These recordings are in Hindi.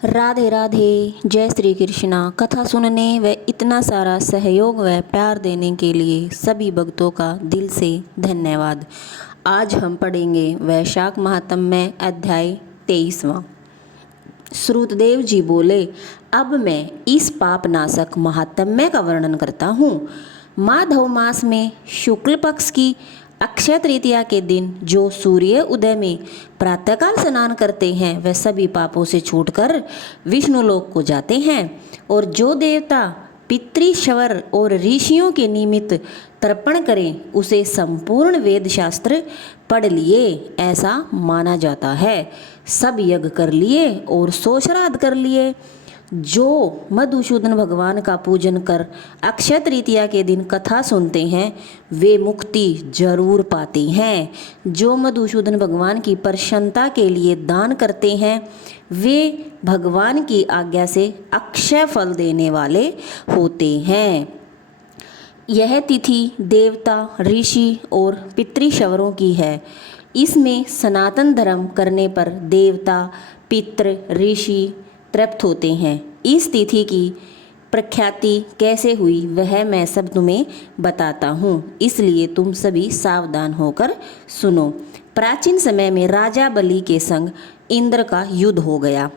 राधे राधे। जय श्री कृष्णा। कथा सुनने व इतना सारा सहयोग व प्यार देने के लिए सभी भक्तों का दिल से धन्यवाद। आज हम पढ़ेंगे वैशाख महात्म्य अध्याय 23वां। श्रुतदेव जी बोले, अब मैं इस पापनाशक महात्म्य का वर्णन करता हूँ। माधव मास में शुक्ल पक्ष की अक्षय तृतीया के दिन जो सूर्य उदय में प्रातःकाल स्नान करते हैं वह सभी पापों से छूटकर विष्णुलोक को जाते हैं, और जो देवता पितृश्वर और ऋषियों के निमित्त तर्पण करें उसे संपूर्ण वेद शास्त्र पढ़ लिए ऐसा माना जाता है। सब यज्ञ कर लिए और सो श्राद्ध कर लिए। जो मधुसूदन भगवान का पूजन कर अक्षय तृतीया के दिन कथा सुनते हैं वे मुक्ति जरूर पाते हैं। जो मधुसूदन भगवान की प्रसन्नता के लिए दान करते हैं वे भगवान की आज्ञा से अक्षय फल देने वाले होते हैं। यह तिथि देवता, ऋषि और पितृश्वरों की है। इसमें सनातन धर्म करने पर देवता, पितृ, ऋषि तृप्त होते हैं। इस तिथि की प्रख्याति कैसे हुई वह मैं सब तुम्हें बताता हूँ, इसलिए तुम सभी सावधान होकर सुनो। प्राचीन समय में राजा बलि के संग इंद्र का युद्ध हो गया।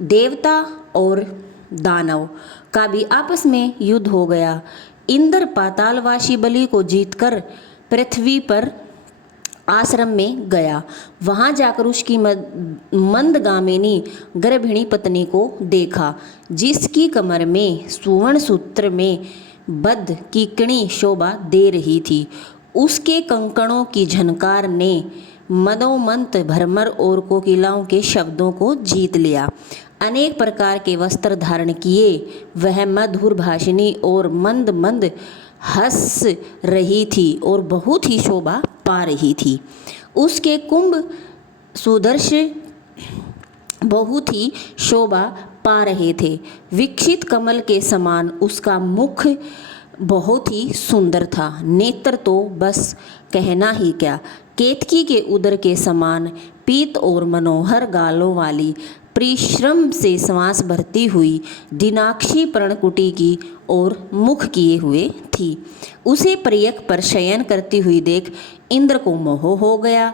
देवता और दानव का भी आपस में युद्ध हो गया। इंद्र पातालवासी बलि को जीतकर पृथ्वी पर आश्रम में गया। वहां जाकर उसकी मंदगामिनी गर्भिणी पत्नी को देखा, जिसकी कमर में सुवर्ण सूत्र में बद्ध कीकणी शोभा दे रही थी। उसके कंकणों की झनकार ने मदोमंत भ्रमर और कोकिलाओं के शब्दों को जीत लिया। अनेक प्रकार के वस्त्र धारण किए वह मधुर भाषिणी और मंद मंद हंस रही थी और बहुत ही शोभा पा रही थी। उसके कुंभ सुदर्श बहुत ही शोभा पा रहे थे। विकसित कमल के समान उसका मुख बहुत ही सुंदर था। नेत्र तो बस कहना ही क्या, केतकी के उदर के समान पीत और मनोहर गालों वाली परिश्रम से श्वास भरती हुई दिनाक्षी पर्णकुटी की और मुख किए हुए थी। उसे प्रयक पर शयन करती हुई देख इंद्र को मोह हो गया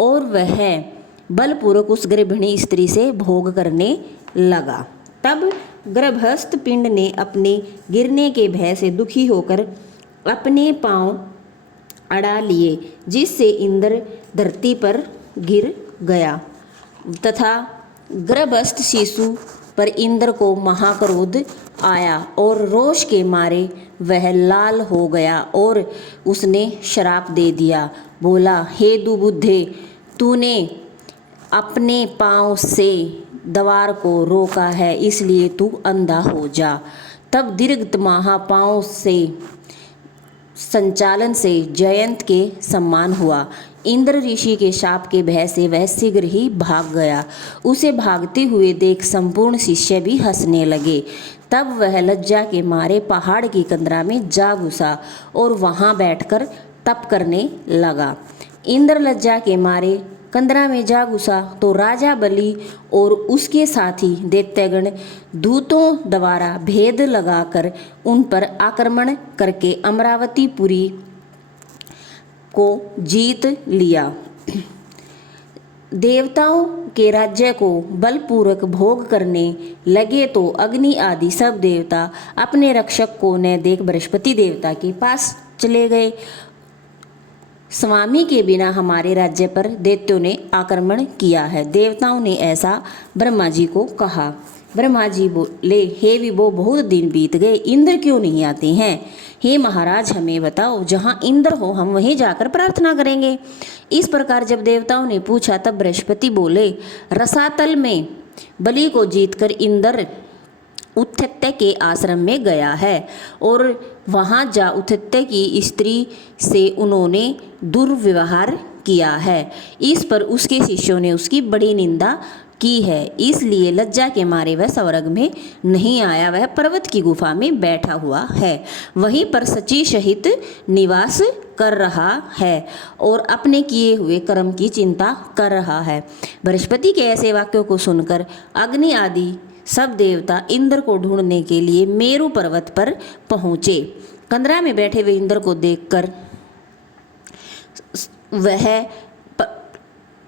और वह बलपूर्वक उस गर्भिणी स्त्री से भोग करने लगा। तब गर्भस्थ पिंड ने अपने गिरने के भय से दुखी होकर अपने पांव अड़ा लिए, जिससे इंद्र धरती पर गिर गया तथा गर्भस्थ शिशु पर इंद्र को महाक्रोध आया और रोष के मारे वह लाल हो गया और उसने श्राप दे दिया। बोला, हे दुबुद्धे, तूने अपने पाँव से द्वार को रोका है, इसलिए तू अंधा हो जा। तब दीर्घ महापाँव से संचालन से जयंत के सम्मान हुआ। इंद्र ऋषि के शाप के भय से वह शीघ्र ही भाग गया। उसे भागते हुए देख संपूर्ण शिष्य भी हंसने लगे। तब वह लज्जा के मारे पहाड़ की कंदरा में जा घुसा और वहां बैठकर तप करने लगा। इंद्र लज्जा के मारे कंदरा में जा घुसा तो राजा बलि और उसके साथी दैत्यगण दूतों द्वारा भेद लगाकर उन पर आक्रमण करके अमरावतीपुरी को जीत लिया। देवताओं के राज्य को बलपूर्वक भोग करने लगे तो अग्नि आदि सब देवता अपने रक्षक को न देख बृहस्पति देवता के पास चले गए। स्वामी के बिना हमारे राज्य पर दैत्यों ने आक्रमण किया है। देवताओं ने ऐसा ब्रह्मा जी को कहा। ब्रह्मा जी बोले, हे विभो, बहुत दिन बीत गए, इंद्र क्यों नहीं आते हैं? हे महाराज, हमें बताओ, जहाँ इंद्र हो हम वहीं जाकर प्रार्थना करेंगे। इस प्रकार जब देवताओं ने पूछा तब बृहस्पति बोले, रसातल में बलि को जीतकर इंद्र उत्थित्य के आश्रम में गया है और वहाँ जा उत्थित्य की स्त्री से उन्होंने दुर्व्यवहार किया है। इस पर उसके शिष्यों ने उसकी बड़ी निंदा की है, इसलिए लज्जा के मारे वह स्वर्ग में नहीं आया, वह पर्वत की गुफा में बैठा हुआ है, वहीं पर शची सहित निवास कर रहा है और अपने किए हुए कर्म की चिंता कर रहा है। बृहस्पति के ऐसे वाक्यों को सुनकर अग्नि आदि सब देवता इंद्र को ढूंढने के लिए मेरु पर्वत पर पहुँचे। कंदरा में बैठे हुए इंद्र को देखकर वह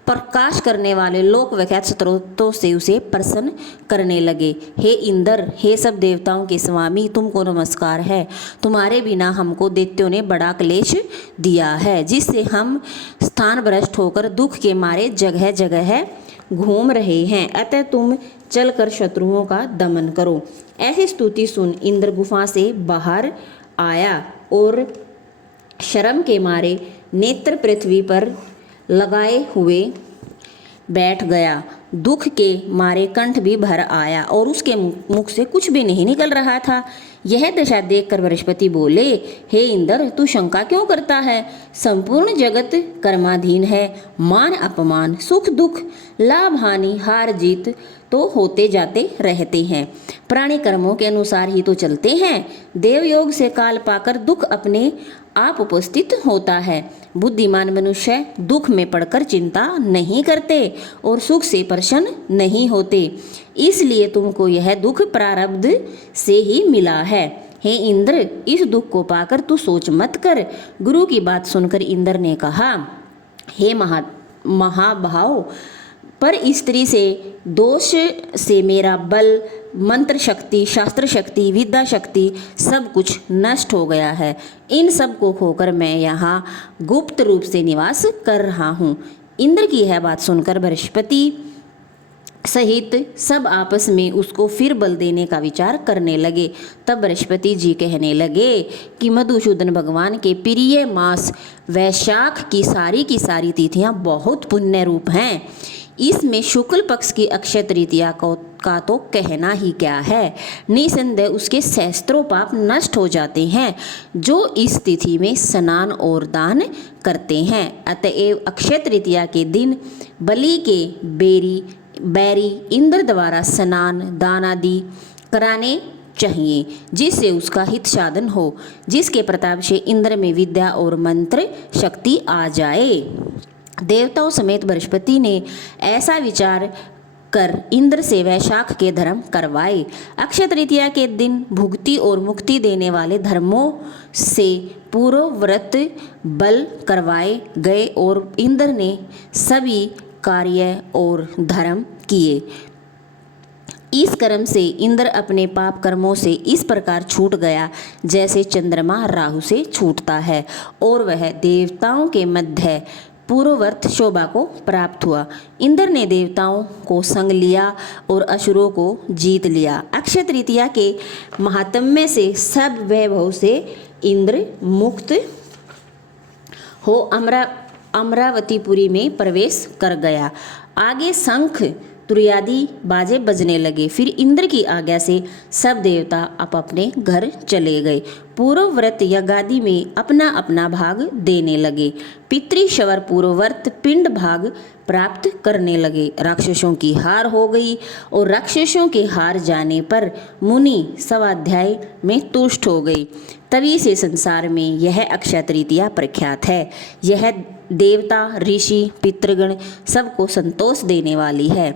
प्रकाश करने वाले लोक विख्यात स्त्रोतों से उसे प्रसन्न करने लगे। हे इंद्र, हे सब देवताओं के स्वामी, तुमको नमस्कार है। तुम्हारे बिना हमको दैत्यों ने बड़ा क्लेश दिया है, जिससे हम स्थान भ्रष्ट होकर दुख के मारे जगह जगह घूम रहे हैं। अतः तुम चलकर शत्रुओं का दमन करो। ऐसी स्तुति सुन इंद्र गुफा से बाहर आया और शर्म के मारे नेत्र पृथ्वी पर लगाए हुए बैठ गया। दुख के मारे कंठ भी भर आया और उसके मुख से कुछ भी नहीं निकल रहा था। यह दशा देखकर बृहस्पति बोले, हे इंद्र, तू शंका क्यों करता है? संपूर्ण जगत कर्माधीन है। मान अपमान, सुख दुख, लाभ हानि, हार जीत तो होते जाते रहते हैं। प्राणी कर्मों के अनुसार ही तो चलते हैं। देवयोग से काल पाकर दुख अपने आप उपस्थित होता है। बुद्धिमान मनुष्य दुख में पड़कर चिंता नहीं करते और सुख से प्रसन्न नहीं होते, इसलिए तुमको यह दुख प्रारब्ध से ही मिला है। हे इंद्र, इस दुख को पाकर तू सोच मत कर। गुरु की बात सुनकर इंद्र ने कहा, हे महाभाव, पर स्त्री से दोष से मेरा बल, मंत्र शक्ति, शास्त्र शक्ति, विद्या शक्ति सब कुछ नष्ट हो गया है। इन सब को खोकर मैं यहाँ गुप्त रूप से निवास कर रहा हूँ। इंद्र की यह बात सुनकर बृहस्पति सहित सब आपस में उसको फिर बल देने का विचार करने लगे। तब बृहस्पति जी कहने लगे कि मधुसूदन भगवान के प्रिय मास वैशाख की सारी तिथियां बहुत पुण्य रूप हैं। इसमें शुक्ल पक्ष की अक्षय तृतीया का तो कहना ही क्या है। निसंदेह उसके सहस्त्रों पाप नष्ट हो जाते हैं जो इस तिथि में स्नान और दान करते हैं। अतएव अक्षय तृतीया के दिन बलि के बैरी इंद्र द्वारा स्नान दान आदि कराने चाहिए, जिससे उसका हित साधन हो, जिसके प्रताप से इंद्र में विद्या और मंत्र शक्ति आ जाए। देवताओं समेत बृहस्पति ने ऐसा विचार कर इंद्र से वैशाख के धर्म करवाए। अक्षय तृतीया के दिन भुक्ति और मुक्ति देने वाले धर्मों से पूर्व व्रत बल करवाए गए और इंद्र ने सभी कार्य और धर्म किए। इस कर्म से इंद्र अपने पाप कर्मों से इस प्रकार छूट गया जैसे चंद्रमा राहु से छूटता है, और वह देवताओं के मध्य पूर्ववर्त शोभा को प्राप्त हुआ। इंद्र ने देवताओं को संग लिया और असुरों को जीत लिया। अक्षय तृतीया के महात्म्य से सब वैभव से इंद्र मुक्त हो अमरावतीपुरी में प्रवेश कर गया। आगे शंख तुरयादि बाजे बजने लगे। फिर इंद्र की आज्ञा से सब देवता अपने घर चले गए। पूर्व व्रत यज्ञादि में अपना अपना भाग देने लगे। पितृश्वर पूर्ववर्त पिंड भाग प्राप्त करने लगे। राक्षसों की हार हो गई और राक्षसों के हार जाने पर मुनि स्वाध्याय में तुष्ट हो गई। तभी से संसार में यह अक्षय तृतीया प्रख्यात है। यह देवता ऋषि पितृगण सबको संतोष देने वाली है।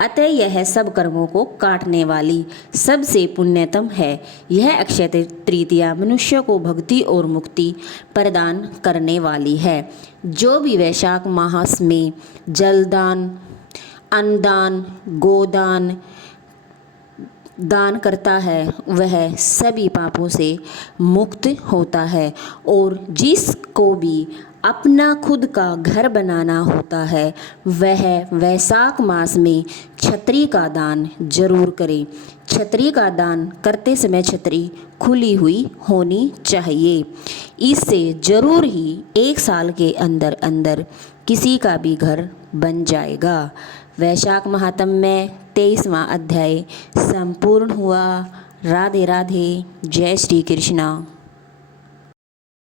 अतः यह सब कर्मों को काटने वाली सबसे पुण्यतम है। यह अक्षय तृतीया मनुष्य को भक्ति और मुक्ति प्रदान करने वाली है। जो भी वैशाख मास में जलदान, अन्नदान, गोदान दान करता है वह सभी पापों से मुक्त होता है, और जिसको भी अपना खुद का घर बनाना होता है वह वैशाख मास में छतरी का दान जरूर करे। छतरी का दान करते समय छतरी खुली हुई होनी चाहिए। इससे जरूर ही 1 साल के अंदर अंदर किसी का भी घर बन जाएगा। वैशाख महात्म्य 23वां अध्याय संपूर्ण हुआ। राधे राधे। जय श्री कृष्णा।